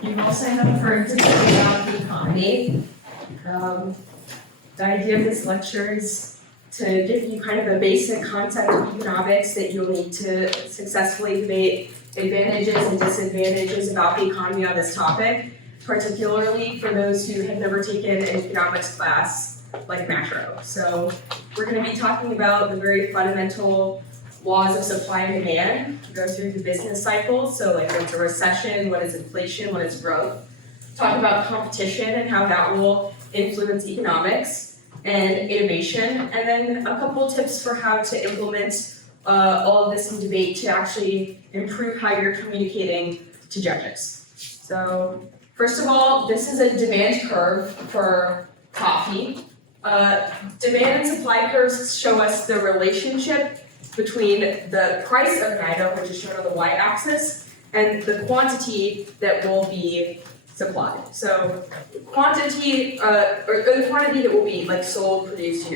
You've all signed up for a discussion about the economy. The idea of this lecture is to give you kind of a basic concept of economics that you'll need to successfully debate advantages and disadvantages about the economy on this topic, particularly for those who have never taken an economics class like macro. So we're going to be talking about the very fundamental laws of supply and demand, to go through the business cycle, so like what's a recession, what is inflation, what is growth, talk about competition and how that will influence economics and innovation, and then a couple tips for how to implement all of this in debate to actually improve how you're communicating to judges. So first of all, this is a demand curve for coffee. Demand and supply curves show us the relationship between the price of an item, which is shown on the y-axis, and the quantity that will be supplied. So quantity, or the quantity that will be like sold, produced,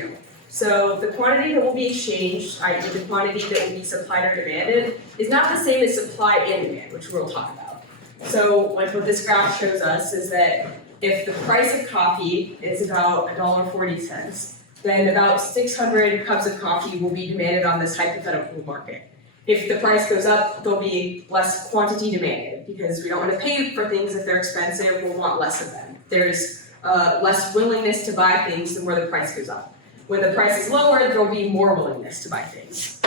So the quantity that will be exchanged, i.e. the quantity that will be supplied or demanded, is not the same as supply and demand, which we'll talk about. So like what this graph shows us is that if the price of coffee is about $1.40, then about 600 cups of coffee will be demanded on this hypothetical market. If the price goes up, there'll be less quantity demanded because we don't want to pay for things if they're expensive, we'll want less of them. There's less willingness to buy things than where the price goes up. When the price is lower, there'll be more willingness to buy things.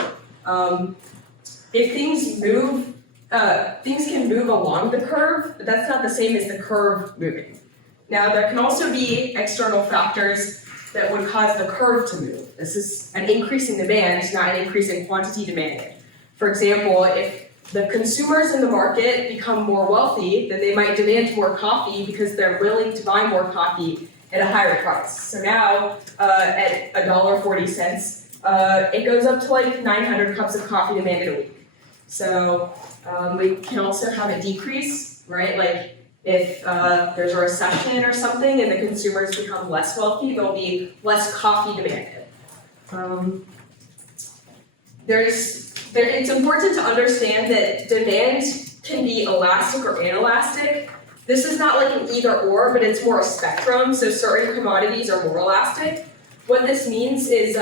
If things move, things can move along the curve, but that's not the same as the curve moving. Now, there can also be external factors that would cause the curve to move. This is an increase in demand, not an increase in quantity demanded. For example, if the consumers in the market become more wealthy, then they might demand more coffee because they're willing to buy more coffee at a higher price. So now, at $1.40, it goes up to like 900 cups of coffee demanded a week. So we can also have a decrease, right? Like if there's a recession or something and the consumers become less wealthy, there'll be less coffee demanded. It's important to understand that demand can be elastic or inelastic. This is not like an either or, but it's more a spectrum, so certain commodities are more elastic. What this means is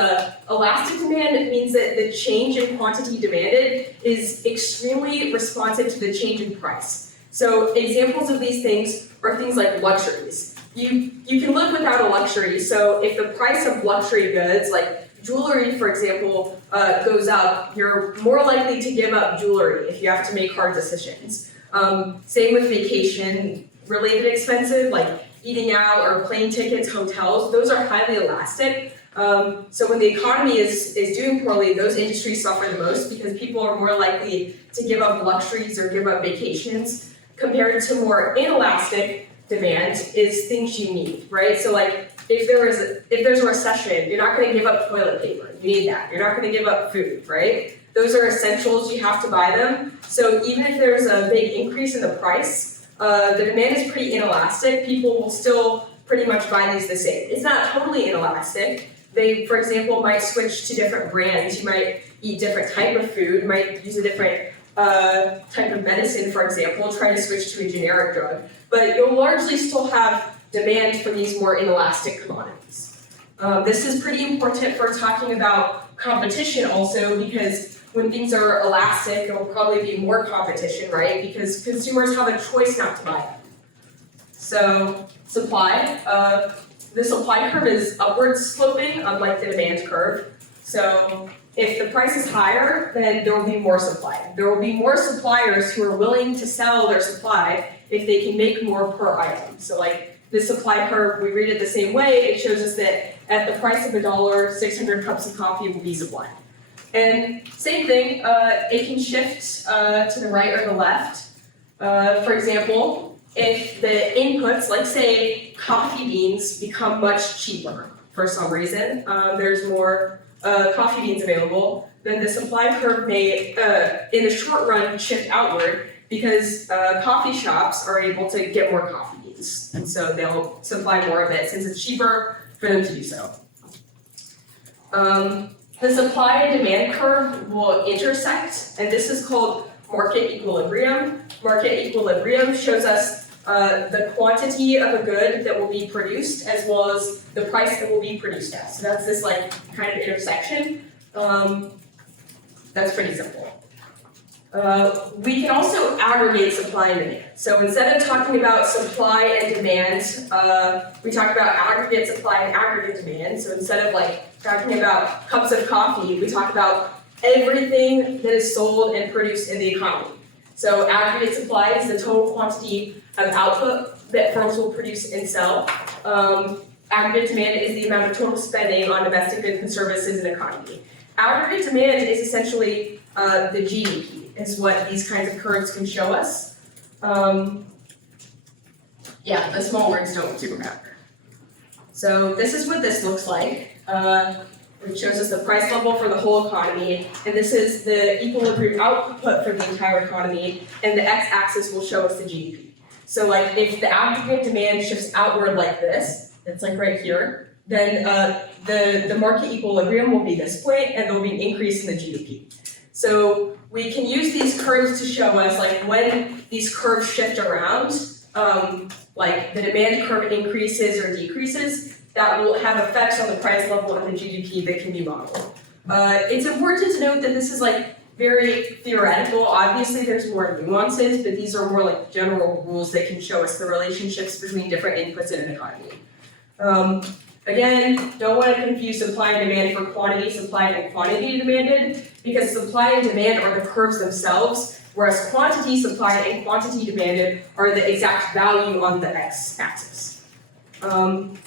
elastic demand means that the change in quantity demanded is extremely responsive to the change in price. So examples of these things are things like luxuries. You can live without a luxury, so if the price of luxury goods, like jewelry, for example, goes up, you're more likely to give up jewelry if you have to make hard decisions. Same with vacation-related expenses, like eating out or plane tickets, hotels, those are highly elastic. So when the economy is doing poorly, those industries suffer the most because people are more likely to give up luxuries or give up vacations, compared to more inelastic demand is things you need, right? So like if there's a recession, you're not going to give up toilet paper. You need that. You're not going to give up food, right? Those are essentials. You have to buy them. So even if there's a big increase in the price, the demand is pretty inelastic. People will still pretty much buy these the same. It's not totally inelastic. They, for example, might switch to different brands. You might eat different type of food. You might use a different type of medicine, for example, try to switch to a generic drug. But you'll largely still have demand for these more inelastic commodities. This is pretty important for talking about competition also, because when things are elastic, it'll probably be more competition, right? Because consumers have a choice not to buy them. So supply, the supply curve is upward sloping, unlike the demand curve. So if the price is higher, then there will be more supply. There will be more suppliers who are willing to sell their supply if they can make more per item. So like the supply curve, we read it the same way. It shows us that at the price of $1, 600 cups of coffee will be supplied. And same thing, it can shift to the right or the left. For example, if the inputs, like say coffee beans, become much cheaper for some reason, there's more coffee beans available, then the supply curve may, in the short run, shift outward because coffee shops are able to get more coffee beans. And so they'll supply more of it since it's cheaper for them to do so. The supply and demand curve will intersect, and this is called market equilibrium. Market equilibrium shows us the quantity of a good that will be produced as well as the price that will be produced at. So that's this like kind of intersection. That's pretty simple. We can also aggregate supply and demand. So instead of talking about supply and demand, we talk about aggregate supply and aggregate demand. So instead of like talking about cups of coffee, we talk about everything that is sold and produced in the economy. So aggregate supply is the total quantity of output that firms will produce and sell. Aggregate demand is the amount of total spending on domestic goods and services in the economy. Aggregate demand is essentially the GDP, is what these kinds of curves can show us. Yeah, the small words don't super matter. So this is what this looks like. It shows us the price level for the whole economy, and this is the equilibrium output for the entire economy, and the x-axis will show us the GDP. So like if the aggregate demand shifts outward like this, it's like right here, then the market equilibrium will be this point, and there will be an increase in the GDP. So we can use these curves to show us like when these curves shift around, like the demand curve increases or decreases, that will have effects on the price level of the GDP that can be modeled. It's important to note that this is like very theoretical. Obviously there's more nuances, but these are more like general rules that can show us the relationships between different inputs in an economy. Again, don't want to confuse supply and demand for quantity supplied and quantity demanded, because supply and demand are the curves themselves, whereas quantity supplied and quantity demanded are the exact value on the x-axis.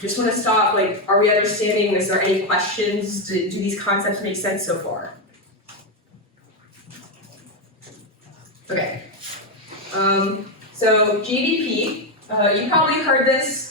Just want to stop, like, are we understanding? Is there any questions? Do these concepts make sense so far? Okay. So GDP, you probably heard this.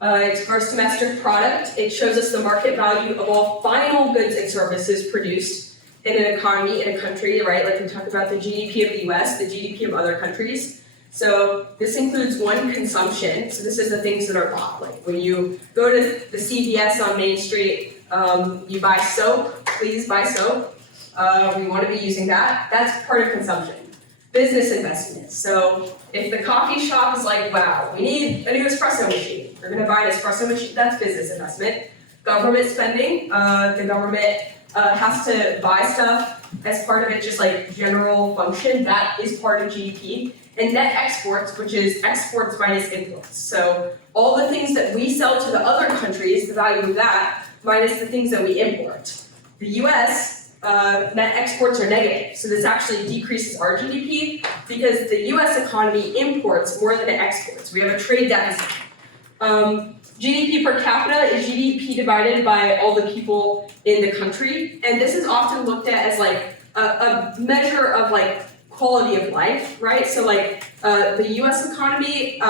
It's gross domestic product. It shows us the market value of all final goods and services produced in an economy, in a country, right? Like we talk about the GDP of the US, the GDP of other countries. So this includes one, consumption. So this is the things that are bought. Like when you go to the CVS on Main Street, you buy soap, please buy soap. We want to be using that. That's part of consumption. Business investments. So if the coffee shop is like, wow, we need a new espresso machine. We're going to buy an espresso machine. That's business investment. Government spending. The government has to buy stuff as part of its just like general function. That is part of GDP. And net exports, which is exports minus imports. So all the things that we sell to the other countries, the value of that, minus the things that we import. The US, net exports are negative. So this actually decreases our GDP because the US economy imports more than it exports. We have a trade deficit. GDP per capita is GDP divided by all the people in the country. And this is often looked at as like a measure of like quality of life, right? So like the US economy,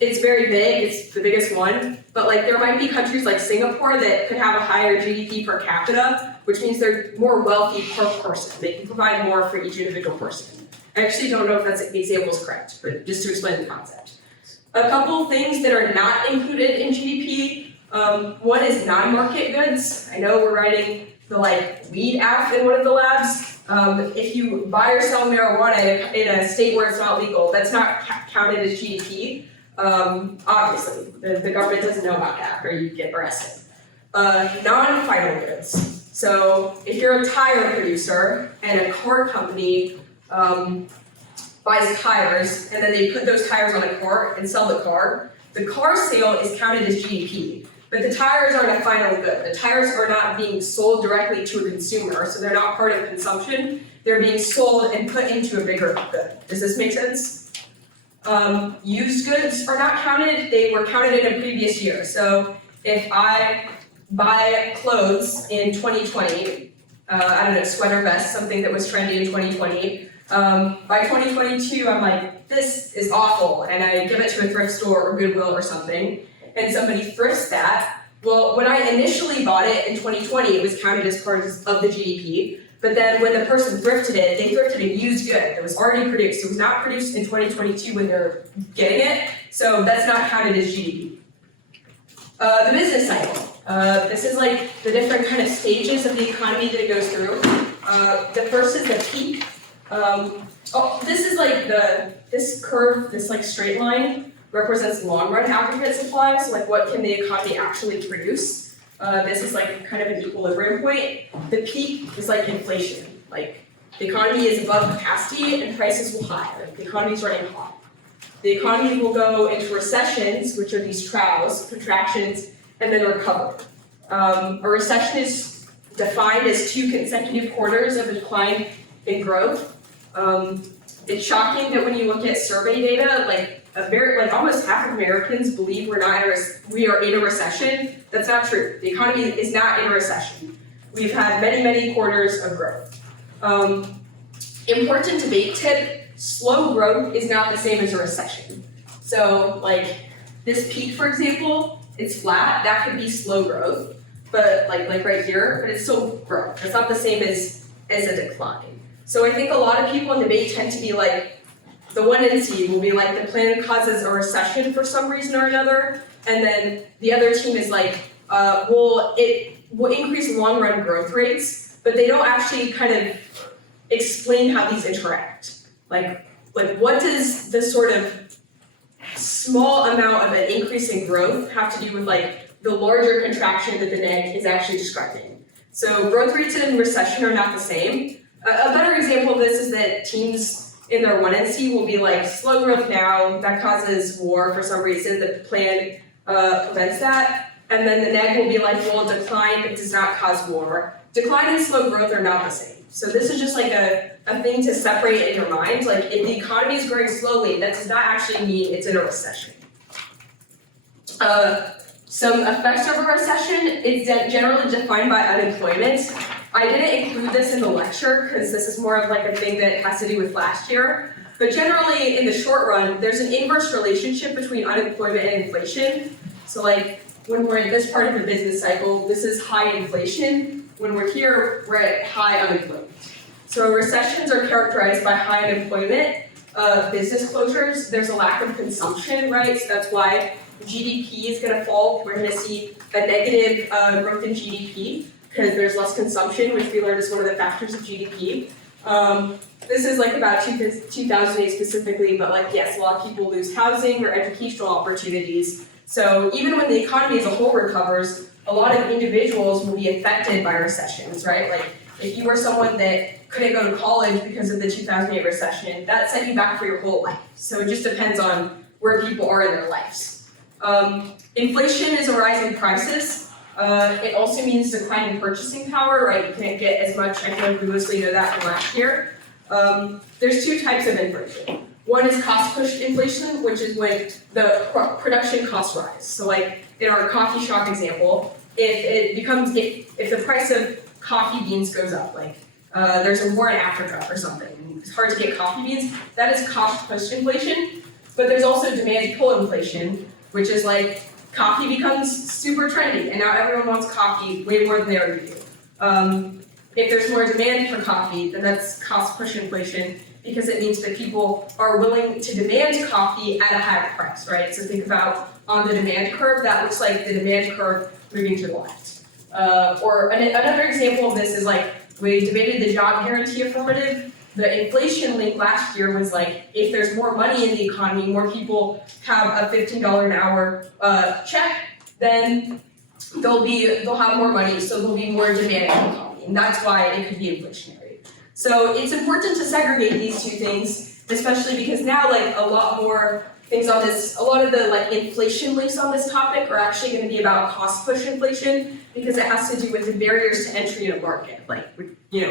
it's very big, it's the biggest one, but like there might be countries like Singapore that could have a higher GDP per capita, which means they're more wealthy per person. They can provide more for each individual person. I actually don't know if that example is correct, but just to explain the concept. A couple of things that are not included in GDP. One is non-market goods. I know we're writing the like weed app in one of the labs. If you buy or sell marijuana in a state where it's not legal, that's not counted as GDP. Obviously, the government doesn't know about that, or you get arrested. Non-final goods. So if you're a tire producer and a car company buys tires, and then they put those tires on a car and sell the car sale is counted as GDP. But the tires aren't a final good. The tires are not being sold directly to a consumer, so they're not part of consumption. They're being sold and put into a bigger good. Does this make sense? Used goods are not counted. They were counted in a previous year. So if I buy clothes in 2020, I don't know, sweater vest, something that was trendy in 2020, by 2022, I'm like, this is awful, and I give it to a thrift store or Goodwill or something, and somebody thrifts that. Well, when I initially bought it in 2020, it was counted as part of the GDP, but then when the person thrifted it, they thrifted a used good that was already produced. It was not produced in 2022 when they're getting it, so that's not counted as GDP. The business cycle. This is like the different kind of stages of the economy that it goes through. The first is the peak. This is like this curve, this like straight line represents long run aggregate supply, so like what can the economy actually produce. This is like kind of an equilibrium point. The peak is like inflation, like the economy is above capacity and prices will high, like the economy is running hot. The economy will go into recessions, which are these troughs, contractions, and then recover. A recession is defined as 2 consecutive quarters of decline in growth. It's shocking that when you look at survey data, almost half of Americans believe we are in a recession. That's not true. The economy is not in a recession. We've had many, many quarters of growth. Important debate tip, slow growth is not the same as a recession. So like this peak, for example, it's flat, that could be slow growth, but like right here, but it's still growth. It's not the same as a decline. So I think a lot of people in debate tend to be like, the 1 and C will be like the plan causes a recession for some reason or another, and then the other team is like, it will increase long run growth rates, but they don't actually kind of explain how these interact. Like what does this sort of small amount of an increase in growth have to do with like the larger contraction that the neg is actually describing? So growth rates in recession are not the same. A better example of this is that teams in their 1 and C will be like slow growth now, that causes war for some reason, the plan prevents that, and then the neg will be like, well, decline, it does not cause war. Decline and slow growth are not the same. So this is just like a thing to separate in your mind. Like if the economy is growing slowly, that does not actually mean it's in a recession. Some effects of a recession is generally defined by unemployment. I didn't include this in the lecture because this is more of like a thing that has to do with last year. But generally in the short run, there's an inverse relationship between unemployment and inflation. So like when we're in this part of the business cycle, this is high inflation. When we're here, we're at high unemployment. So recessions are characterized by high unemployment, business closures, there's a lack of consumption, right? So that's why GDP is going to fall. We're going to see a negative growth in GDP because there's less consumption, which we learned is one of the factors of GDP. This is like about 2008 specifically, but like yes, a lot of people lose housing or educational opportunities. So even when the economy as a whole recovers, a lot of individuals will be affected by recessions, right? Like if you were someone that couldn't go to college because of the 2008 recession, that set you back for your whole life. So it just depends on where people are in their lives. Inflation is a rise in prices. It also means decline in purchasing power, right? You can't get as much, I feel like we mostly know that from last year. There's 2 types of inflation. One is cost push inflation, which is when the production costs rise. So like in our coffee shop example, if the price of coffee beans goes up, like there's a war in Africa or something, it's hard to get coffee beans, that is cost push inflation. But there's also demand pull inflation, which is like coffee becomes super trendy and now everyone wants coffee way more than they already do. If there's more demand for coffee, then that's cost push inflation because it means that people are willing to demand coffee at a higher price, right? So think about on the demand curve, that looks like the demand curve moving to the left. Or another example of this is like we debated the job guarantee affirmative. The inflation link last year was like if there's more money in the economy, more people have a $15 an hour check, then they'll have more money, so there'll be more demand in the economy, and that's why it could be inflationary. So it's important to segregate these 2 things, especially because now like a lot more things on this, a lot of the like inflation links on this topic are actually going to be about cost push inflation because it has to do with the barriers to entry in a market, like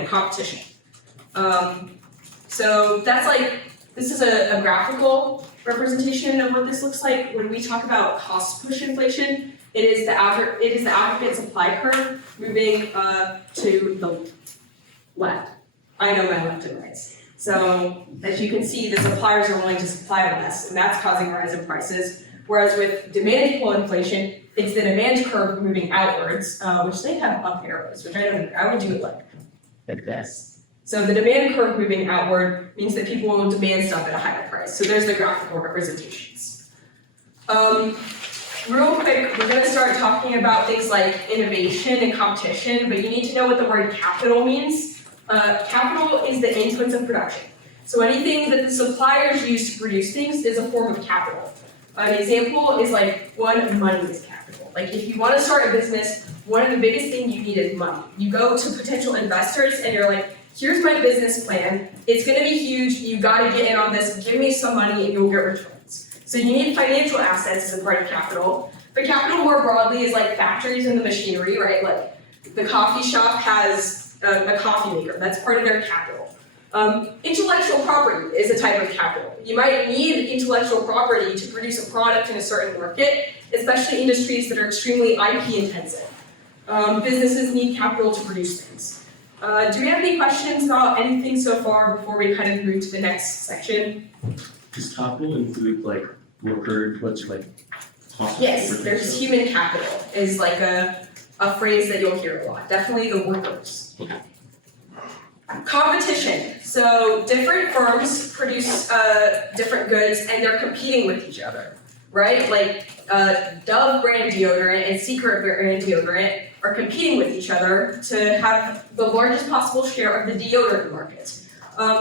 competition. So that's like, this is a graphical representation of what this looks like when we talk about cost push inflation. It is the aggregate supply curve moving to the left. I know my left and right. So as you can see, the suppliers are willing to supply less, and that's causing a rise in prices. Whereas with demand pull inflation, it's the demand curve moving outwards, which they have up arrows, which I would do it like this. So the demand curve moving outward means that people will demand stuff at a higher price. So there's the graphical representations. Real quick, we're going to start talking about things like innovation and competition, but you need to know what the word capital means. Capital is the inputs of production. So anything that the suppliers use to produce things is a form of capital. An example is like, one, money is capital. Like if you want to start a business, one of the biggest things you need is money. You go to potential investors and you're like, here's my business plan, it's gonna be huge, you gotta get in on this, give me some money and you'll get returns. So you need financial assets as a part of capital, but capital more broadly is like factories and the machinery, right? Like the coffee shop has a coffee maker, that's part of their capital. Intellectual property is a type of capital. You might need intellectual property to produce a product in a certain market, especially industries that are extremely IP intensive. Businesses need capital to produce things. Do we have any questions about anything so far before we kind of move to the next section? Does capital include like worker inputs, like cost? Yes, there's human capital is like a phrase that you'll hear a lot. Definitely the workers. Okay. Competition. So different firms produce different goods and they're competing with each other, right? Like Dove brand deodorant and Secret brand deodorant are competing with each other to have the largest possible share of the deodorant market.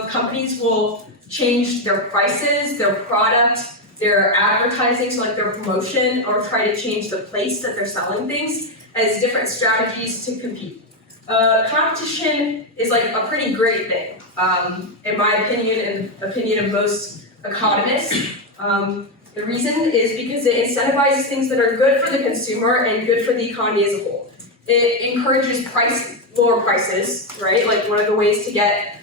Companies will change their prices, their product, their advertising, so like their promotion, or try to change the place that they're selling things as different strategies to compete. Competition is like a pretty great thing, in my opinion and the opinion of most economists. The reason is because it incentivizes things that are good for the consumer and good for the economy as a whole. It encourages lower prices, right? Like one of the ways to get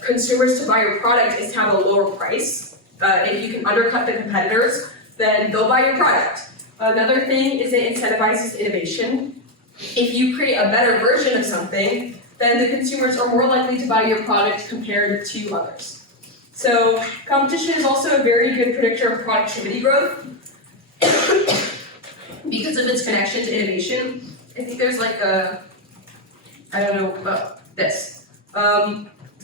consumers to buy your product is to have a lower price. If you can undercut the competitors, then they'll buy your product. Another thing is it incentivizes innovation. If you create a better version of something, then the consumers are more likely to buy your product compared to others. So competition is also a very good predictor of productivity growth because of its connection to innovation. I think there's like this.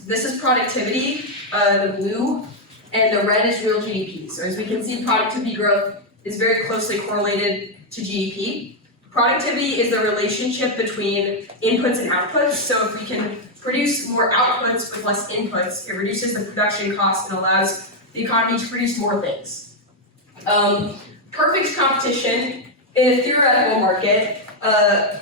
This is productivity, the blue, and the red is real GDP. So as we can see, productivity growth is very closely correlated to GDP. Productivity is the relationship between inputs and outputs. So if we can produce more outputs with less inputs, it reduces the production cost and allows the economy to produce more things. Perfect competition in a theoretical market, a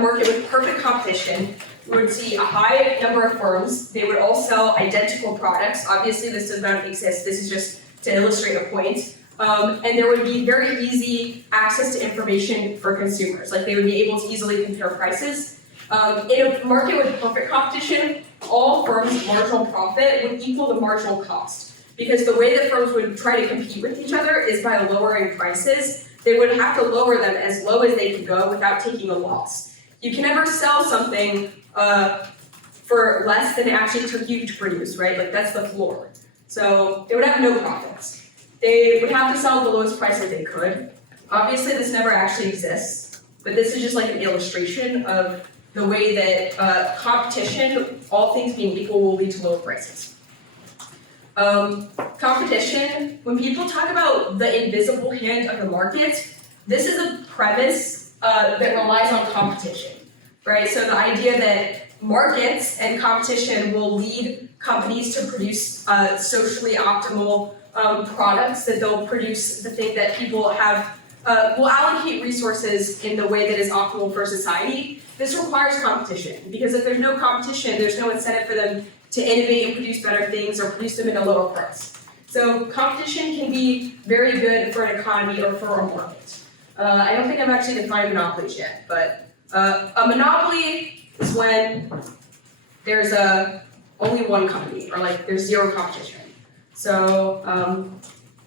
market with perfect competition, we would see a high number of firms. They would all sell identical products. Obviously, this does not exist. This is just to illustrate a point. And there would be very easy access to information for consumers. Like they would be able to easily compare prices. In a market with perfect competition, all firms' marginal profit would equal the marginal cost. Because the way that firms would try to compete with each other is by lowering prices. They would have to lower them as low as they could go without taking a loss. You can never sell something for less than it actually took you to produce, right? Like that's the floor. So they would have no profits. They would have to sell at the lowest price that they could. Obviously, this never actually exists, but this is just like an illustration of the way that competition, all things being equal, will lead to lower prices. Competition, when people talk about the invisible hand of the market, this is a premise that relies on competition, right? So the idea that markets and competition will lead companies to produce socially optimal products, that they'll produce the thing that people have, will allocate resources in the way that is optimal for society. This requires competition, because if there's no competition, there's no incentive for them to innovate and produce better things or produce them at a lower price. So competition can be very good for an economy or for a market. I don't think I've actually defined monopolies yet, but a monopoly is when there's only one company, or like there's zero competition. So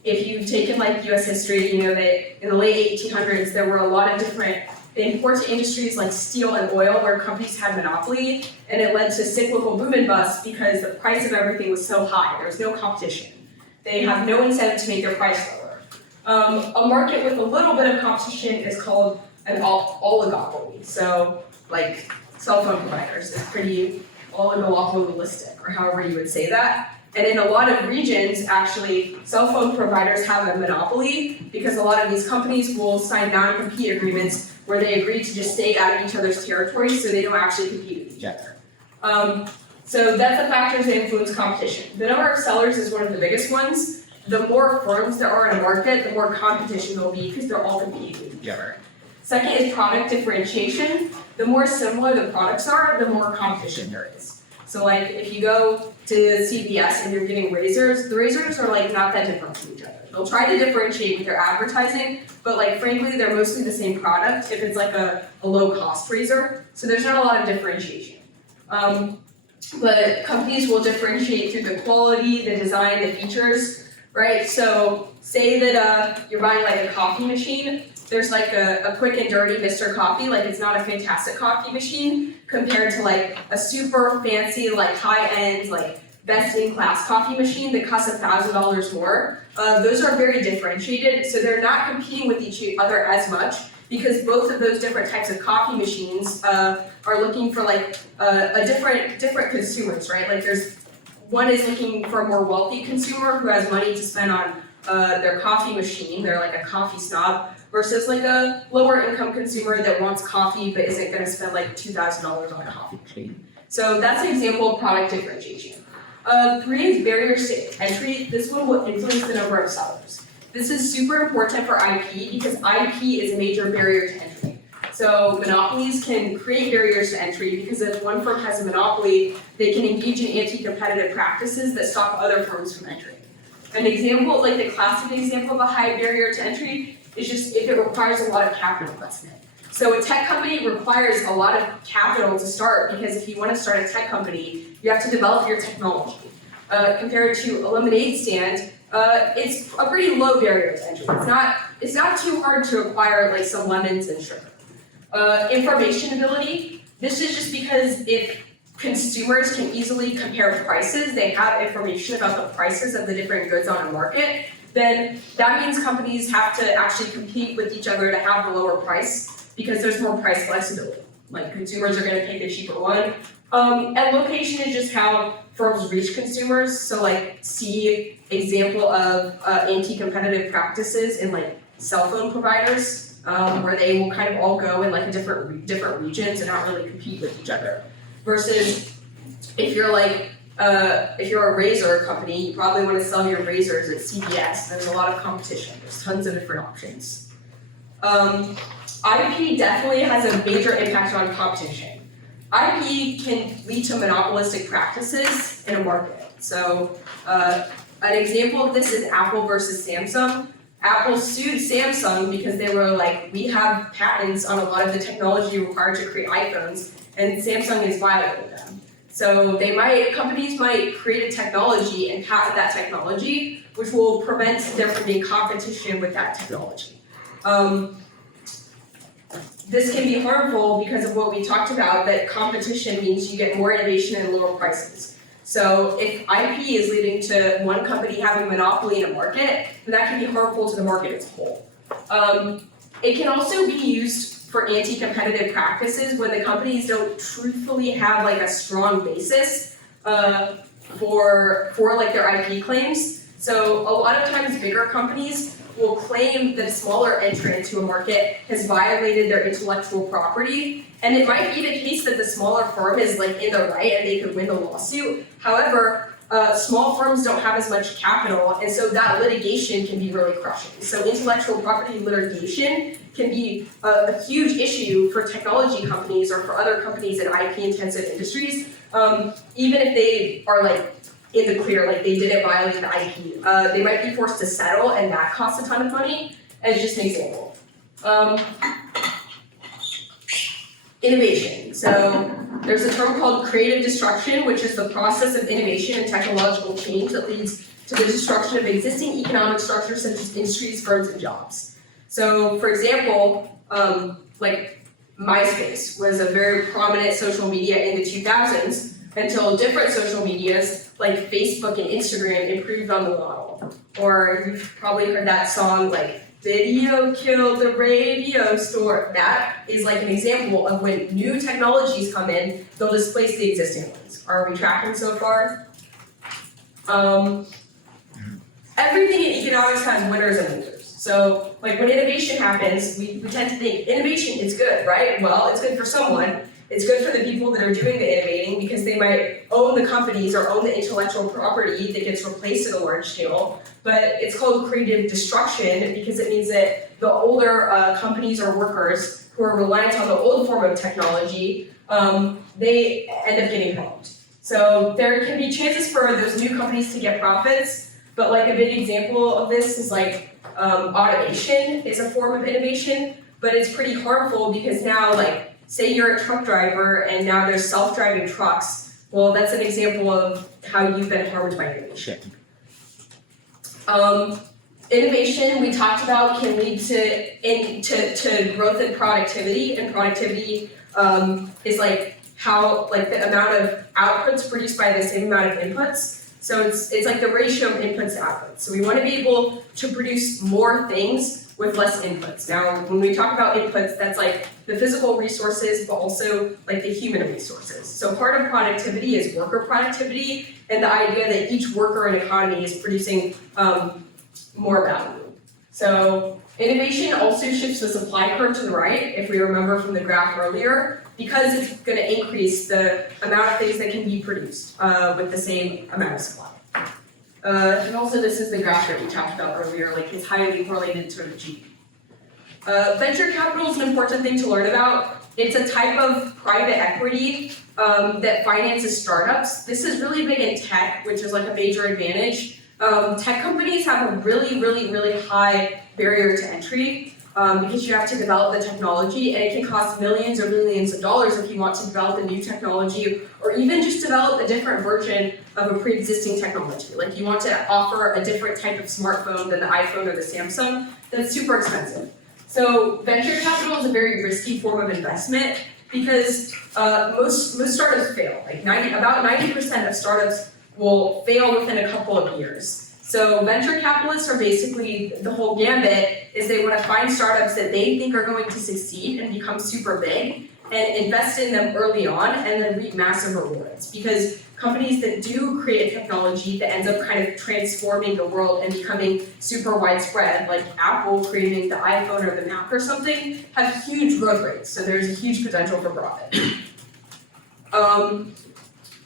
if you've taken like US history, you know that in the late 1800s there were a lot of different important industries like steel and oil where companies had monopoly, and it led to cyclical boom and bust because the price of everything was so high. There was no competition. They have no incentive to make their price lower. A market with a little bit of competition is called an oligopoly. So like cell phone providers is pretty oligopolistic, or however you would say that. And in a lot of regions, actually, cell phone providers have a monopoly because a lot of these companies will sign non-compete agreements where they agree to just stay out of each other's territory so they don't actually compete with each other. So that's the factors that influence competition. The number of sellers is one of the biggest ones. The more firms there are in a market, the more competition there'll be because they're all competing with each other. Second is product differentiation. The more similar the products are, the more competition there is. So like if you go to CVS and you're getting razors, the razors are like not that different from each other. They'll try to differentiate with their advertising, but like frankly, they're mostly the same product if it's like a low cost razor. So there's not a lot of differentiation. But companies will differentiate through the quality, the design, the features, right? So say that you're buying like a coffee machine, there's like a quick and dirty Mr. Coffee, like it's not a fantastic coffee machine compared to like a super fancy, like high-end, like best-in-class coffee machine that costs $1,000 more. Those are very differentiated, so they're not competing with each other as much because both of those different types of coffee machines are looking for like a different consumers, right? Like one is looking for a more wealthy consumer who has money to spend on their coffee machine, they're like a coffee snob, versus like a lower income consumer that wants coffee but isn't gonna spend like $2,000 on a coffee machine. So that's an example of product differentiation. 3 is barriers to entry. This one will influence the number of sellers. This is super important for IP because IP is a major barrier to entry. So monopolies can create barriers to entry because if one firm has a monopoly, they can engage in anti-competitive practices that stop other firms from entering. An example, like the classic example of a high barrier to entry is just if it requires a lot of capital investment. So a tech company requires a lot of capital to start because if you want to start a tech company, you have to develop your technology. Compared to a lemonade stand, it's a pretty low barrier to entry. It's not too hard to acquire like some lemons and sugar. Information ability, this is just because if consumers can easily compare prices, they have information about the prices of the different goods on a market, then that means companies have to actually compete with each other to have the lower price because there's more price flexibility. Like consumers are going to pay the cheaper one. And location is just how firms reach consumers. So like see example of anti-competitive practices in like cell phone providers where they will kind of all go in like different regions and not really compete with each other. Versus if you're like if you're a razor company, you probably want to sell your razors at CVS. There's a lot of competition. There's tons of different options. IP definitely has a major impact on competition. IP can lead to monopolistic practices in a market. So an example of this is Apple versus Samsung. Apple sued Samsung because they were like, we have patents on a lot of the technology required to create iPhones, and Samsung is violating them. So companies might create a technology and patent that technology, which will prevent there from being competition with that technology. This can be harmful because of what we talked about, that competition means you get more innovation and lower prices. So if IP is leading to one company having a monopoly in a market, then that can be harmful to the market as a whole. It can also be used for anti-competitive practices when the companies don't truthfully have like a strong basis for like their IP claims. So a lot of times bigger companies will claim that a smaller entrant into a market has violated their intellectual property, and it might be the case that the smaller firm is like in the right and they could win the lawsuit. However, small firms don't have as much capital, and so that litigation can be really crushing. So intellectual property litigation can be a huge issue for technology companies or for other companies in IP-intensive industries, even if they are like in the clear, like they didn't violate the IP. They might be forced to settle, and that costs a ton of money, as just an example. Innovation. So there's a term called creative destruction, which is the process of innovation and technological change that leads to the destruction of existing economic structures such as industries, firms, and jobs. So for example, like MySpace was a very prominent social media in the 2000s until different social medias like Facebook and Instagram improved on the model. Or you've probably heard that song like, video killed the radio store. That is like an example of when new technologies come in, they'll displace the existing ones. Are we tracking so far? Everything in economics has winners and losers. So like when innovation happens, we tend to think innovation is good, right? Well, it's good for someone. It's good for the people that are doing the innovating because they might own the companies or own the intellectual property that gets replaced at a large scale. But it's called creative destruction because it means that the older companies or workers who are reliant on the old form of technology, they end up getting helped. So there can be chances for those new companies to get profits, but like a big example of this is like automation is a form of innovation, but it's pretty harmful because now like, say you're a truck driver and now there's self-driving trucks, well that's an example of how you've been harmed by innovation. Innovation we talked about can lead to growth in productivity, and productivity is like how like the amount of outputs produced by the same amount of inputs. So it's like the ratio of inputs to outputs. So we want to be able to produce more things with less inputs. Now, when we talk about inputs, that's like the physical resources, but also like the human resources. So part of productivity is worker productivity, and the idea that each worker in an economy is producing more value. So innovation also shifts the supply curve to the right, if we remember from the graph earlier, because it's going to increase the amount of things that can be produced with the same amount of supply. And also this is the graph that we talked about earlier, like it's highly correlated to GDP. Venture capital is an important thing to learn about. It's a type of private equity that finances startups. This is really big in tech, which is like a major advantage. Tech companies have a really high barrier to entry because you have to develop the technology, and it can cost millions or millions of dollars if you want to develop a new technology or even just develop a different version of a pre-existing technology. Like you want to offer a different type of smartphone than the iPhone or the Samsung, that's super expensive. So venture capital is a very risky form of investment because most startups fail. Like about 90% of startups will fail within a couple of years. So venture capitalists are basically, the whole gambit is they want to find startups that they think are going to succeed and become super big and invest in them early on and then reap massive rewards. Because companies that do create a technology that ends up kind of transforming the world and becoming super widespread, like Apple creating the iPhone or the Mac or something, have huge growth rates. So there's a huge potential for profit.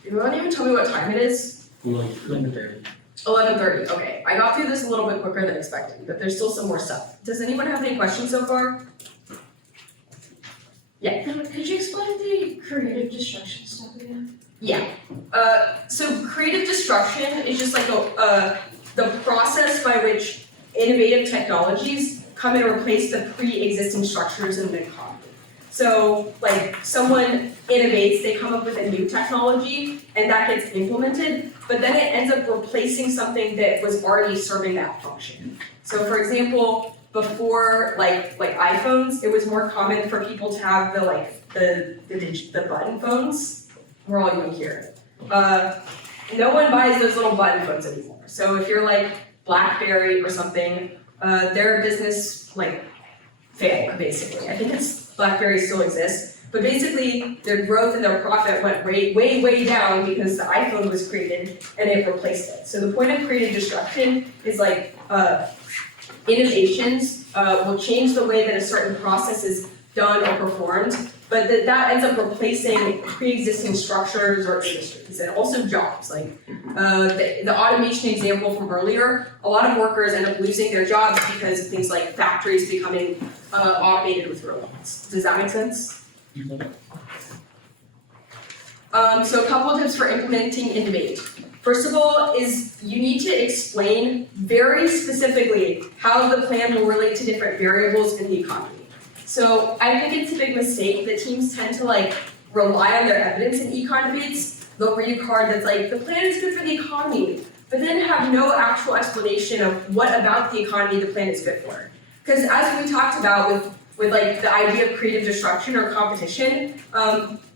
Anyone even tell me what time it is? 11:30. 11:30, okay. I got through this a little bit quicker than expected, but there's still some more stuff. Does anyone have any questions so far? Yeah. Could you explain the creative destruction stuff again? Yeah. So creative destruction is just like the process by which innovative technologies come and replace the pre-existing structures in an economy. So like someone innovates, they come up with a new technology and that gets implemented, but then it ends up replacing something that was already serving that function. So for example, before like iPhones, it was more common for people to have the button phones. We're all young here. No one buys those little button phones anymore. So if you're like BlackBerry or something, their business like failed basically. I think BlackBerry still exists, but basically their growth and their profit went way down because the iPhone was created and it replaced it. So the point of creative destruction is like innovations will change the way that a certain process is done or performed, but that ends up replacing pre-existing structures or industries and also jobs. Like the automation example from earlier, a lot of workers end up losing their jobs because of things like factories becoming automated with robots. Does that make sense? So a couple of tips for implementing innovate. First of all is you need to explain very specifically how the plan will relate to different variables in the economy. So I think it's a big mistake that teams tend to like rely on their evidence in econ debates. They'll read a card that's like, the plan is good for the economy, but then have no actual explanation of what about the economy the plan is good for. Because as we talked about with like the idea of creative destruction or competition,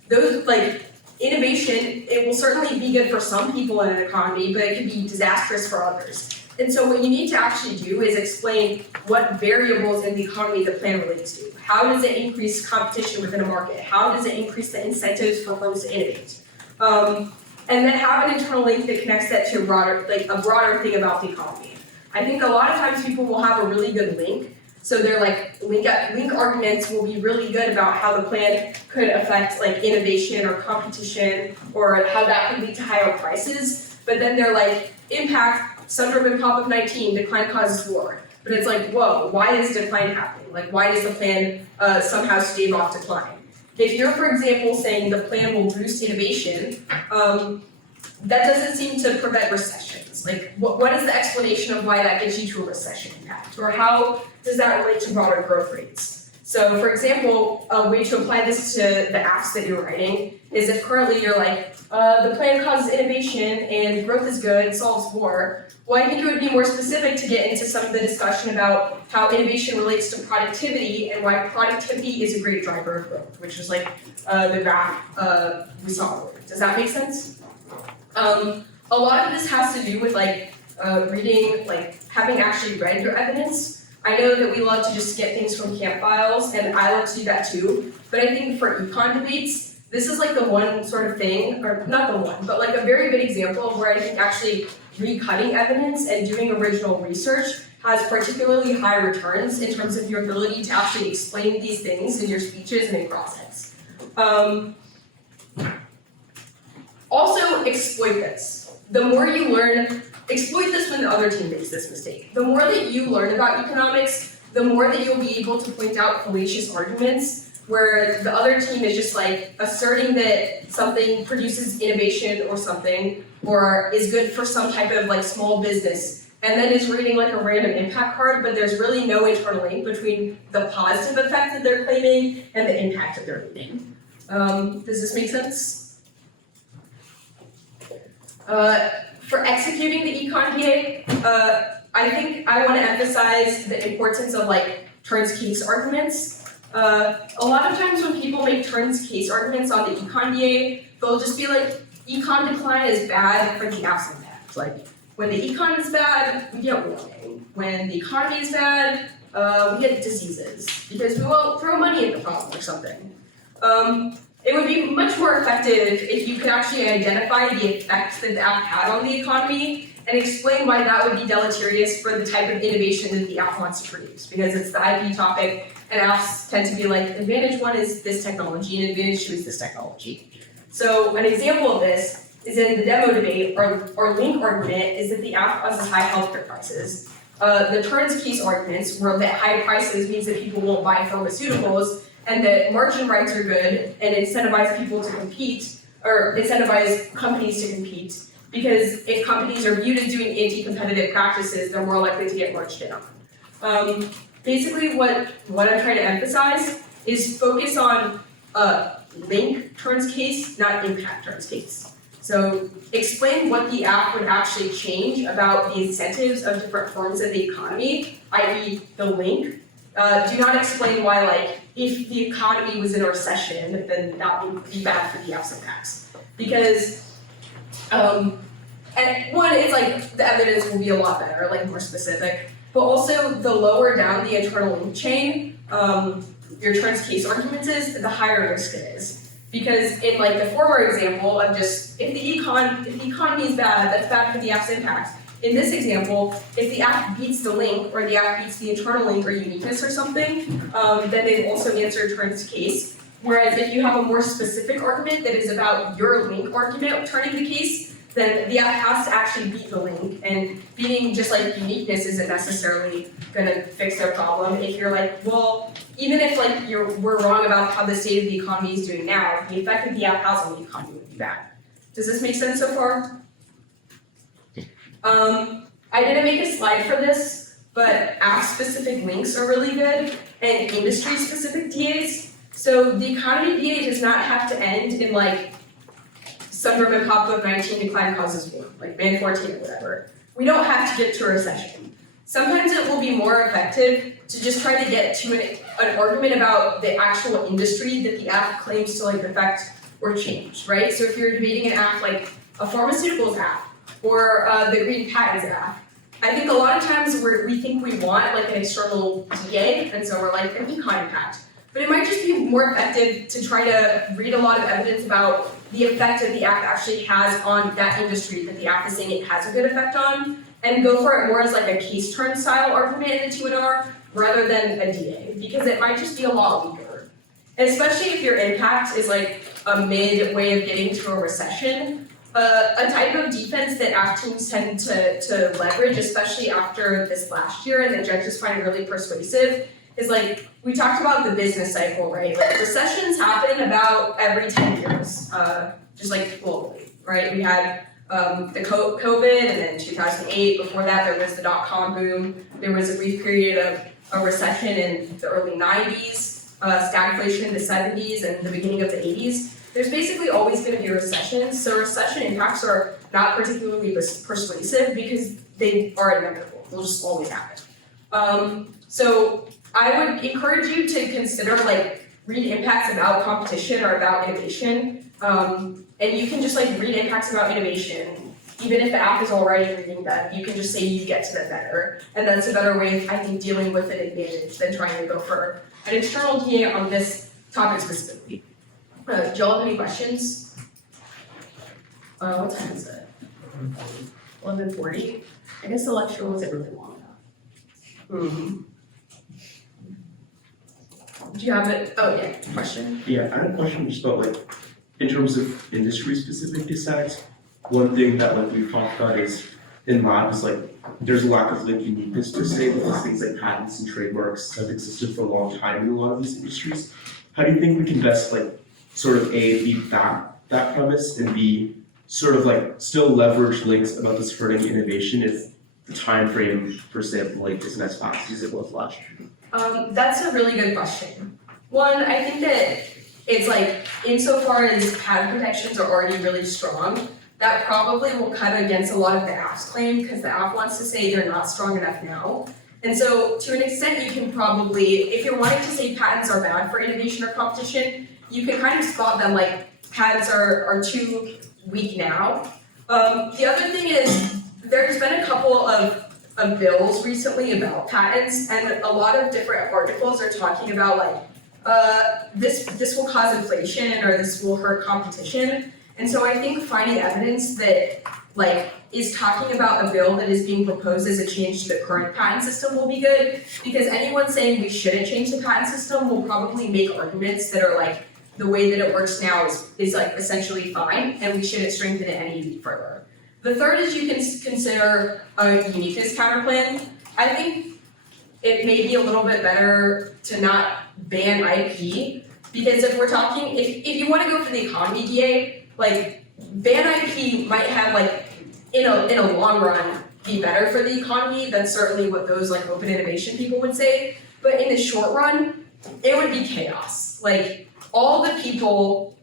those like innovation, it will certainly be good for some people in an economy, but it can be disastrous for others. And so what you need to actually do is explain what variables in the economy the plan relates to. How does it increase competition within a market? How does it increase the incentives for firms to innovate? And then have an internal link that connects that to a broader thing about the economy. I think a lot of times people will have a really good link. So they're like link arguments will be really good about how the plan could affect like innovation or competition or how that could lead to higher prices. But then they're like impact, syndrome and pop of 19, decline causes war. But it's like, whoa, why is decline happening? Like why does the plan somehow stave off decline? If you're, for example, saying the plan will boost innovation, that doesn't seem to prevent recessions. Like, what is the explanation of why that gets you to a recession impact? Or how does that relate to broader growth rates? So, for example, a way to apply this to the apps that you're writing is if currently you're like, the plan causes innovation and growth is good, solves war. Well, I think it would be more specific to get into some of the discussion about how innovation relates to productivity and why productivity is a great driver of growth, which is like the graph we saw earlier. Does that make sense? A lot of this has to do with like reading, like having actually read your evidence. I know that we love to just get things from camp files, and I love to do that too. But I think for econ debates, this is like the one sort of thing, or not the one, but like a very good example of where I think actually recutting evidence and doing original research has particularly high returns in terms of your ability to actually explain these things in your speeches and in projects. Also, exploit this. The more you learn, exploit this when the other team makes this mistake. The more that you learn about economics, the more that you'll be able to point out fallacious arguments where the other team is just like asserting that something produces innovation or something, or is good for some type of like small business, and then is reading like a random impact card, but there's really no internal link between the positive effect that they're claiming and the impact that they're claiming. Does this make sense? For executing the econ DA, I think I want to emphasize the importance of like turns case arguments. A lot of times when people make turns case arguments on the econ DA, they'll just be like, econ decline is bad for the absent impact. Like, when the econ is bad, we get warming. When the economy is bad, we get diseases because we won't throw money at the problem or something. It would be much more effective if you could actually identify the effects that the app had on the economy and explain why that would be deleterious for the type of innovation that the app wants to produce, because it's the IP topic, and apps tend to be like, advantage one is this technology, and advantage two is this technology. So an example of this is in the demo debate, our link argument is that the app causes high healthcare prices. The turns case arguments were that high prices means that people won't buy pharmaceuticals, and that margin rights are good and incentivize people to compete, or incentivize companies to compete, because if companies are viewed as doing anti-competitive practices, they're more likely to get marched in on. Basically what I'm trying to emphasize is focus on link turns case, not impact turns case. So explain what the app would actually change about the incentives of different forms of the economy, i.e. the link. Do not explain why, like, if the economy was in a recession, then that would be bad for the app's impacts. Because, and one, it's like, the evidence will be a lot better, like more specific. But also, the lower down the internal link chain, your turns case arguments is, the higher risk it is. Because in like the former example of just, if the economy is bad, that's bad for the app's impacts. In this example, if the app beats the link, or the app beats the internal link or uniqueness or something, then they've also answered turns case. Whereas if you have a more specific argument that is about your link argument turning the case, then the app has to actually beat the link, and beating just like uniqueness isn't necessarily gonna fix their problem. If you're like, well, even if like we're wrong about how the state of the economy is doing now, the effect that the app has on the economy would be bad. Does this make sense so far? I didn't make a slide for this, but app-specific links are really good, and industry-specific DAs. So the economy DA does not have to end in like syndrome and pop of 19 decline causes war, like man 14 or whatever. We don't have to get to a recession. Sometimes it will be more effective to just try to get to an argument about the actual industry that the app claims to like affect or change, right? So if you're debating an app like a pharmaceuticals app, or the green patents app, I think a lot of times we think we want like an external DA, and so we're like an econ impact. But it might just be more effective to try to read a lot of evidence about the effect that the app actually has on that industry that the app is saying it has a good effect on, and go for it more as like a case turn style argument in the 2NR, rather than a DA, because it might just be a lot weaker. Especially if your impact is like a mid way of getting to a recession. A type of defense that AF teams tend to leverage, especially after this last year, and that judges find really persuasive, is like, we talked about the business cycle, right? Like recessions happen about every 10 years, just like globally, right? We had the COVID, and then 2008, before that there was the dot-com boom, there was a brief period of a recession in the early 90s, stagflation in the 70s, and the beginning of the 80s. There's basically always going to be recessions, so recession impacts are not particularly persuasive because they are inevitable. They'll just always happen. So I would encourage you to consider like read impacts about competition or about innovation, and you can just like read impacts about innovation. Even if the app is already reading them, you can just say you get to them better, and that's a better way of I think dealing with an advantage than trying to go for an external DA on this topic specifically. Do y'all have any questions? What time is it? 11:40. I guess the lecture wasn't really long enough. Do you have it? Oh yeah, question? Yeah, I had a question just about like, in terms of industry specific designs, one thing that like we've talked about is in lab is like, there's a lack of like uniqueness to say because things like patents and trademarks have existed for a long time in a lot of these industries. How do you think we can best like sort of A, beat that premise, and B, sort of like still leverage links about this hurting innovation if the time frame, for example, like isn't as fast as it was last year? That's a really good question. One, I think that it's like, insofar as patent protections are already really strong, that probably will cut against a lot of the app's claim, because the app wants to say they're not strong enough now. And so, to an extent, you can probably, if you're wanting to say patents are bad for innovation or competition, you can kind of spot them like patents are too weak now. The other thing is, there's been a couple of bills recently about patents, and a lot of different articles are talking about like, this will cause inflation or this will hurt competition. And so I think finding evidence that like is talking about a bill that is being proposed as a change to the current patent system will be good, because anyone saying we shouldn't change the patent system will probably make arguments that are like, the way that it works now is like essentially fine, and we shouldn't strengthen it any further. The third is you can consider a uniqueness counterplan. I think it may be a little bit better to not ban IP, because if we're talking, if you want to go for the economy DA, like ban IP might have like in a long run be better for the economy. That's certainly what those like open innovation people would say. But in the short run, it would be chaos. Like all the people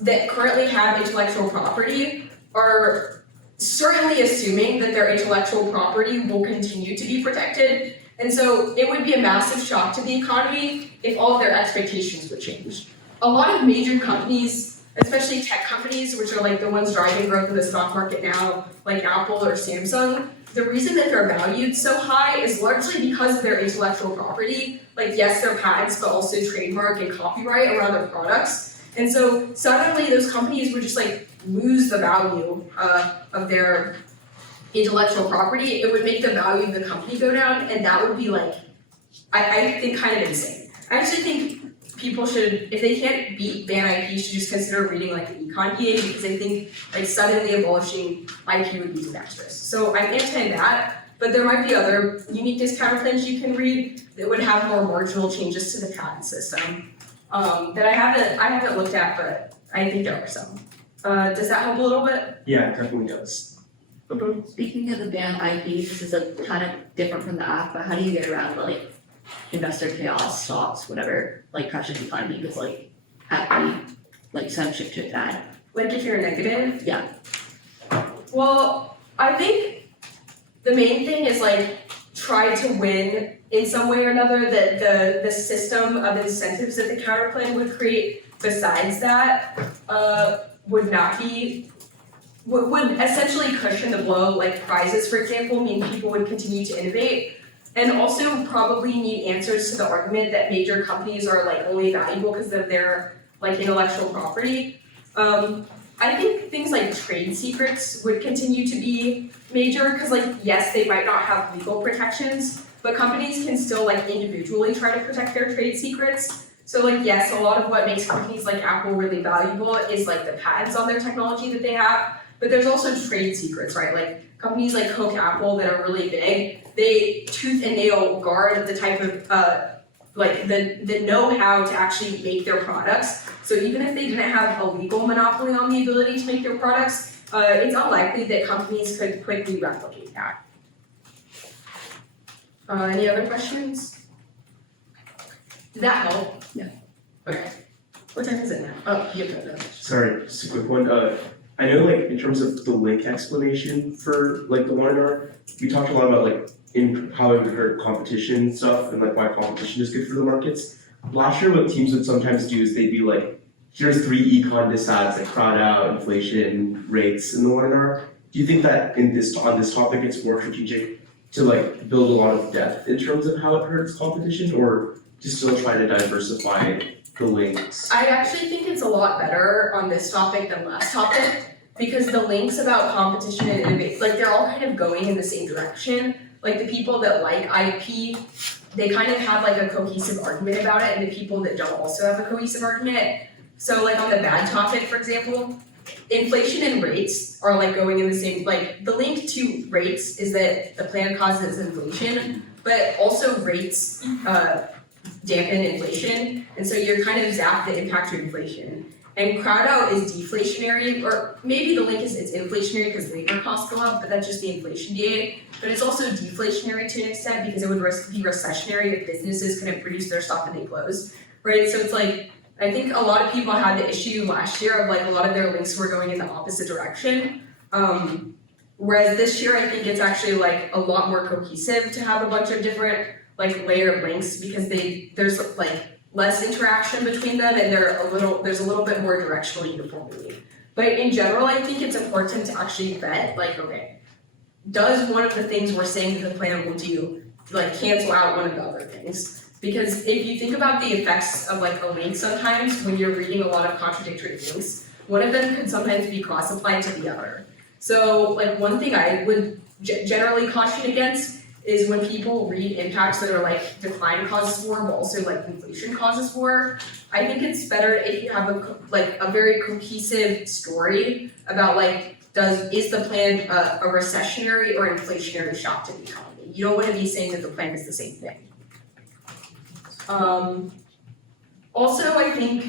that currently have intellectual property are certainly assuming that their intellectual property will continue to be protected. And so it would be a massive shock to the economy if all of their expectations would change. A lot of major companies, especially tech companies, which are like the ones driving growth in the stock market now, like Apple or Samsung, the reason that they're valued so high is largely because of their intellectual property. Like yes, their patents, but also trademark and copyright around their products. And so suddenly those companies would just like lose the value of their intellectual property. It would make the value of the company go down, and that would be like, I think kind of insane. I actually think people should, if they can't beat ban IP, should just consider reading like the econ DA, because I think like suddenly abolishing IP would be disastrous. So I'm anti that, but there might be other uniqueness counterplans you can read that would have more marginal changes to the patent system that I haven't looked at, but I think there are some. Does that help a little bit? Yeah, it definitely does. Speaking of the ban IP, this is a kind of different from the app, but how do you get around like investor chaos, stocks, whatever, like crashing the economy with like happy, like subject to that? Like if you're negative? Yeah. Well, I think the main thing is like try to win in some way or another. That the system of incentives that the counterplan would create besides that would not be, would essentially cushion the blow. Like prizes, for example, mean people would continue to innovate, and also probably need answers to the argument that major companies are like only valuable because of their like intellectual property. I think things like trade secrets would continue to be major, because like yes, they might not have legal protections, but companies can still like individually try to protect their trade secrets. So like, yes, a lot of what makes companies like Apple really valuable is like the patents on their technology that they have, but there's also trade secrets, right? Like companies like Coke, Apple that are really big, they tooth and nail guard the type of like the know-how to actually make their products. So even if they didn't have a legal monopoly on the ability to make their products, it's unlikely that companies could quickly replicate that. Any other questions? Did that help? Yeah. Okay. What time is it now? Oh, you have that. Sorry, just a quick one. I know like in terms of the link explanation for like the webinar, we talked a lot about like in how it would hurt competition stuff and like why competition is good for the markets. Last year, what teams would sometimes do is they'd be like, here's 3 econ decides like crowd out, inflation, rates in the webinar. Do you think that on this topic it's more strategic to like build a lot of depth in terms of how it hurts competition, or to still try to diversify the links? I actually think it's a lot better on this topic than last topic, because the links about competition and innovation, like they're all kind of going in the same direction. Like the people that like IP, they kind of have like a cohesive argument about it, and the people that don't also have a cohesive argument. So like on the bad topic, for example, inflation and rates are like going in the same, like the link to rates is that the plan causes inflation, but also rates dampen inflation, and so you're kind of zap the impact of inflation. And crowd out is deflationary, or maybe the link is it's inflationary because labor costs go up, but that's just the inflation DA. But it's also deflationary to an extent because it would be recessionary if businesses couldn't produce their stuff and they close, right? So it's like, I think a lot of people had the issue last year of like a lot of their links were going in the opposite direction. Whereas this year, I think it's actually like a lot more cohesive to have a bunch of different like layered links, because there's like less interaction between them, and there's a little bit more directional uniformity. But in general, I think it's important to actually vet, like, okay, does one of the things we're saying that the plan will do like cancel out one of the other things? Because if you think about the effects of like a link sometimes when you're reading a lot of contradictory links, one of them could sometimes be cross-applied to the other. So like one thing I would generally caution against is when people read impacts that are like decline causes war, but also like inflation causes war. I think it's better if you have a very cohesive story about like is the plan a recessionary or inflationary shock to the economy? You don't want to be saying that the plan is the same thing. Also, I think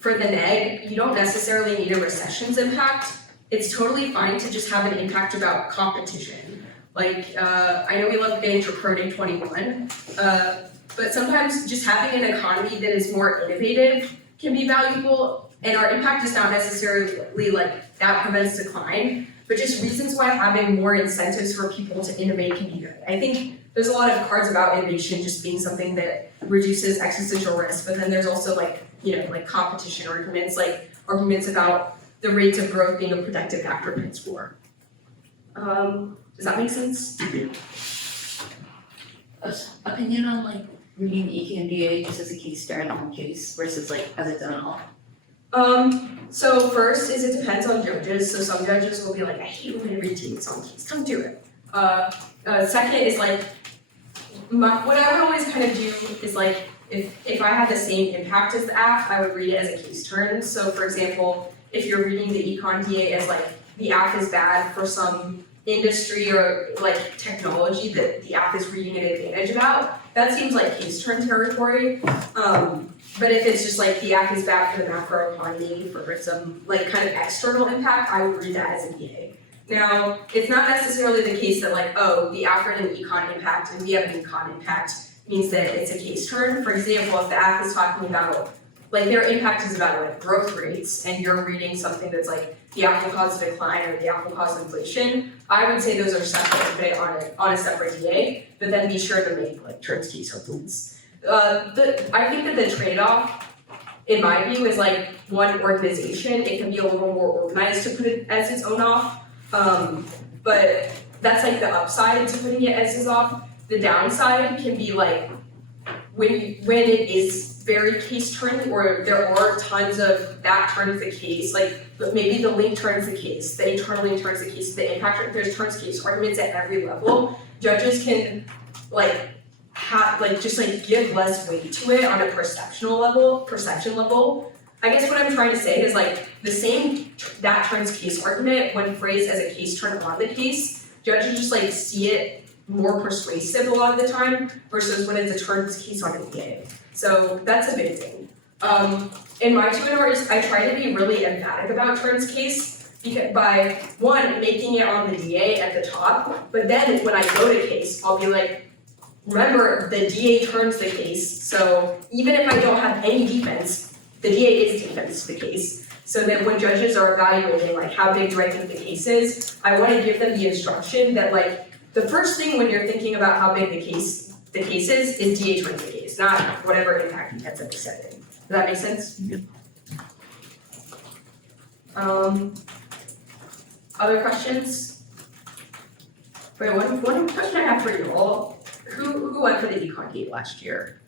for the neg, you don't necessarily need a recession's impact. It's totally fine to just have an impact about competition. Like, I know we love getting to Cronin 21, but sometimes just having an economy that is more innovative can be valuable, and our impact is not necessarily like that prevents decline, but just reasons why having more incentives for people to innovate can be good. I think there's a lot of cards about innovation just being something that reduces existential risk, but then there's also like, like competition arguments, like arguments about the rates of growth being a protective factor against war. Does that make sense? Opinion on like reading EKMDA just as a case start on case versus like as it's done all? So first is it depends on judges. So some judges will be like, I hate when I read case on case, don't do it. Second is like, what I would always kind of do is like, if I had the same impact as the app, I would read it as a case turn. So for example, if you're reading the econ DA as like, the app is bad for some industry or like technology that the app is reading an advantage about, that seems like case turn territory. But if it's just like the app is bad for the macro economy for some like kind of external impact, I would read that as an EA. Now, it's not necessarily the case that like, oh, the app read an econ impact and we have an econ impact means that it's a case turn. For example, if the app is talking about like their impact is about like growth rates and you're reading something that's like the app will cause a decline or the app will cause inflation, I would say those are separate and put it on a separate DA, but then be sure to make like turns case hopefulness. I think that the trade-off, in my view, is like one organization. It can be a little more organized to put it as its own off, but that's like the upside to putting it as its off. The downside can be like when it is very case turning, or there are tons of that turns the case, like but maybe the link turns the case, the internal link turns the case, the impact there's turns case arguments at every level. Judges can like give less weight to it on a perception level. I guess what I'm trying to say is like the same that turns case argument when phrased as a case turn on the case, judges just like see it more persuasive a lot of the time versus when it's a turns case on a DA. So that's a big thing. In my 2 hours, I try to be really emphatic about turns case because by one, making it on the DA at the top, but then when I go to case, I'll be like, remember the DA turns the case, so even if I don't have any defense, the DA is defense the case. So that when judges are evaluating like how big do I think the case is, I want to give them the instruction that like the first thing when you're thinking about how big the case is DA turns the case, not whatever impact he ends up setting. Does that make sense? Yep. Other questions? Wait, one question I have for you all. Who went for the econ gate last year?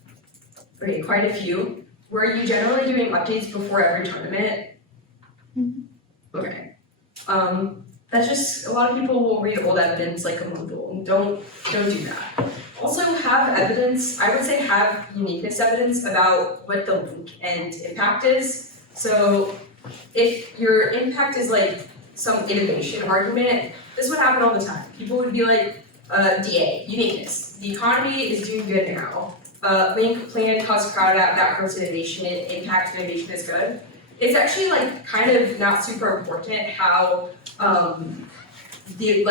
Okay, quite a few. Were you generally doing updates before every tournament? Okay. That's just, a lot of people will read old evidence like a month old. Don't do that. Also have evidence, I would say have uniqueness evidence about what the link and impact is. So if your impact is like some innovation argument, this would happen all the time. People would be like, DA, uniqueness. The economy is doing good now. Link, plan, cause crowd out, that hurts innovation, impact innovation is good. It's actually like kind of not super important how the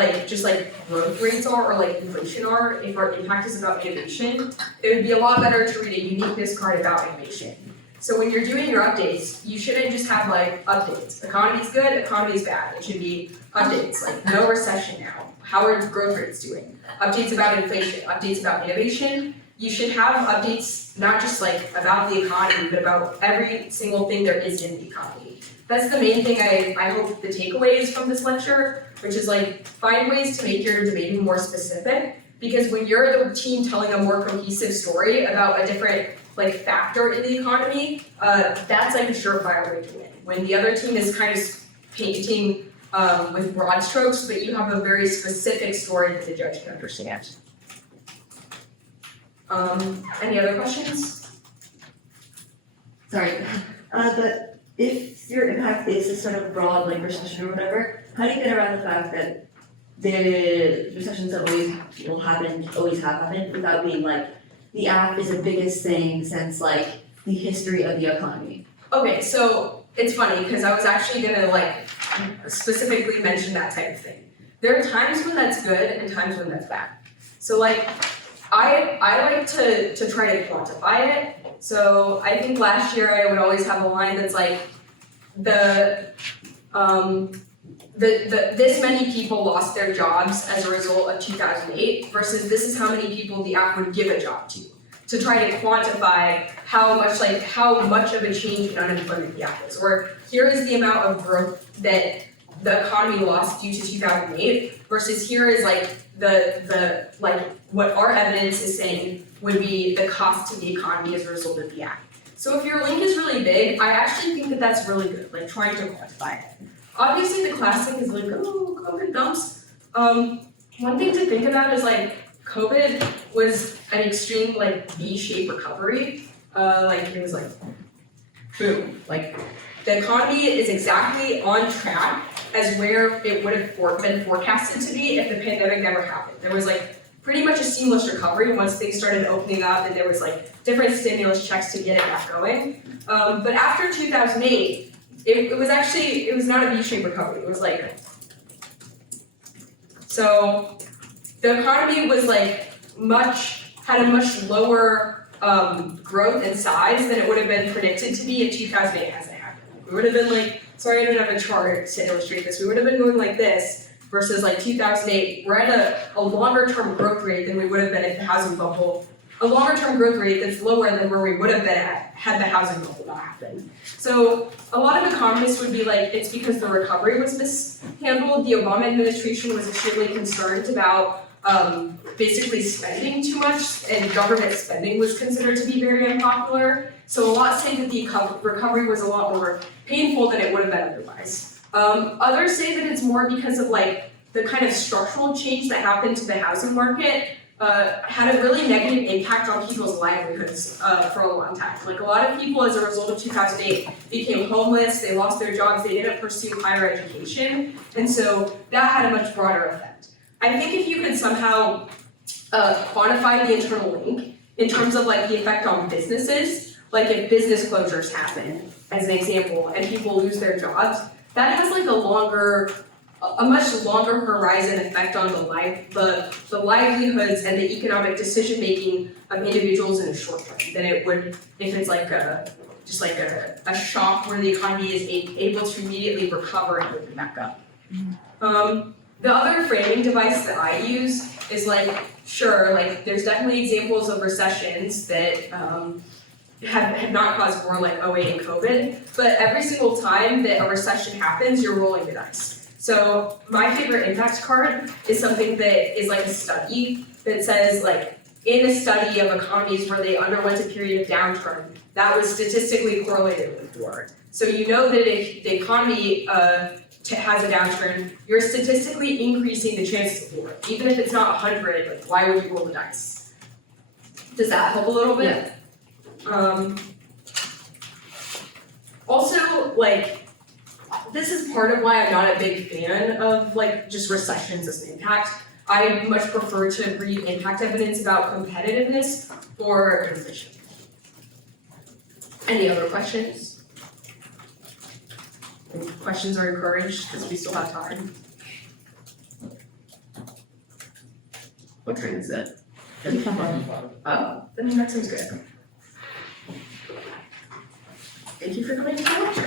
growth rates are or like inflation are if our impact is about innovation. It would be a lot better to read a uniqueness card about innovation. So when you're doing your updates, you shouldn't just have like updates. Economy's good, economy's bad. It should be updates, like no recession now. How are growth rates doing? Updates about inflation, updates about innovation. You should have updates not just like about the economy, but about every single thing there is in the economy. That's the main thing I hope the takeaway is from this lecture, which is like find ways to make your debating more specific, because when you're the team telling a more cohesive story about a different like factor in the economy, that's like a surefire way to win. When the other team is kind of painting with broad strokes, but you have a very specific story that the judge can understand. Any other questions? Sorry, but if your impact is this sort of broad, like recession or whatever, how do you get around the fact that the recessions that always have happened, without being like, the app is the biggest thing since like the history of the economy? Okay, so it's funny because I was actually gonna like specifically mention that type of thing. There are times when that's good and times when that's bad. So like, I like to try to quantify it. So I think last year I would always have a line that's like this many people lost their jobs as a result of 2008 versus this is how many people the app would give a job to try to quantify how much of a change in unemployment the app is. Or here is the amount of growth that the economy lost due to 2008 versus here is like the what our evidence is saying would be the cost to the economy as a result of the act. So if your link is really big, I actually think that that's really good, like trying to quantify it. Obviously the classic is like, oh, COVID dumps. One thing to think about is like, COVID was an extreme like V-shaped recovery. Like it was like, boom. Like the economy is exactly on track as where it would have been forecasted to be if the pandemic never happened. There was like pretty much a seamless recovery once things started opening up and there was like different stimulus checks to get it back going. But after 2008, it was not a V-shaped recovery. It was like, so the economy was like had a much lower growth and size than it would have been predicted to be in 2008 as it happened. We would have been like, sorry I don't have a chart to illustrate this, we would have been going like this versus like 2008, we're at a longer term growth rate than we would have been if the housing bubble, a longer term growth rate that's lower than where we would have been at had the housing bubble not happened. So a lot of economists would be like, it's because the recovery was mishandled. The Obama administration was extremely concerned about basically spending too much, and government spending was considered to be very unpopular. So a lot say that the recovery was a lot more painful than it would have been otherwise. Others say that it's more because of like the kind of structural change that happened to the housing market had a really negative impact on people's livelihoods for a long time. Like a lot of people, as a result of 2008, became homeless, they lost their jobs, they didn't pursue higher education, and so that had a much broader effect. I think if you could somehow quantify the internal link in terms of like the effect on businesses, like if business closures happen, as an example, and people lose their jobs, that has like a much longer horizon effect on the livelihoods and the economic decision making of individuals in the short term than it would if it's like a shock where the economy is able to immediately recover and open back up. The other framing device that I use is like, sure, like there's definitely examples of recessions that have not caused war like 08 and COVID, but every single time that a recession happens, you're rolling the dice. So my favorite impact card is something that is like a study that says like, in a study of economies where they underwent a period of downturn, that was statistically correlated with war. So you know that if the economy has a downturn, you're statistically increasing the chances of war. Even if it's not 100, like why would you roll the dice? Does that help a little bit? Also, like, this is part of why I'm not a big fan of like just recessions as an impact. I much prefer to read impact evidence about competitiveness or inflation. Any other questions? Questions are encouraged because we still have time. What train is that? Oh, then that sounds good. Thank you for coming to the lecture.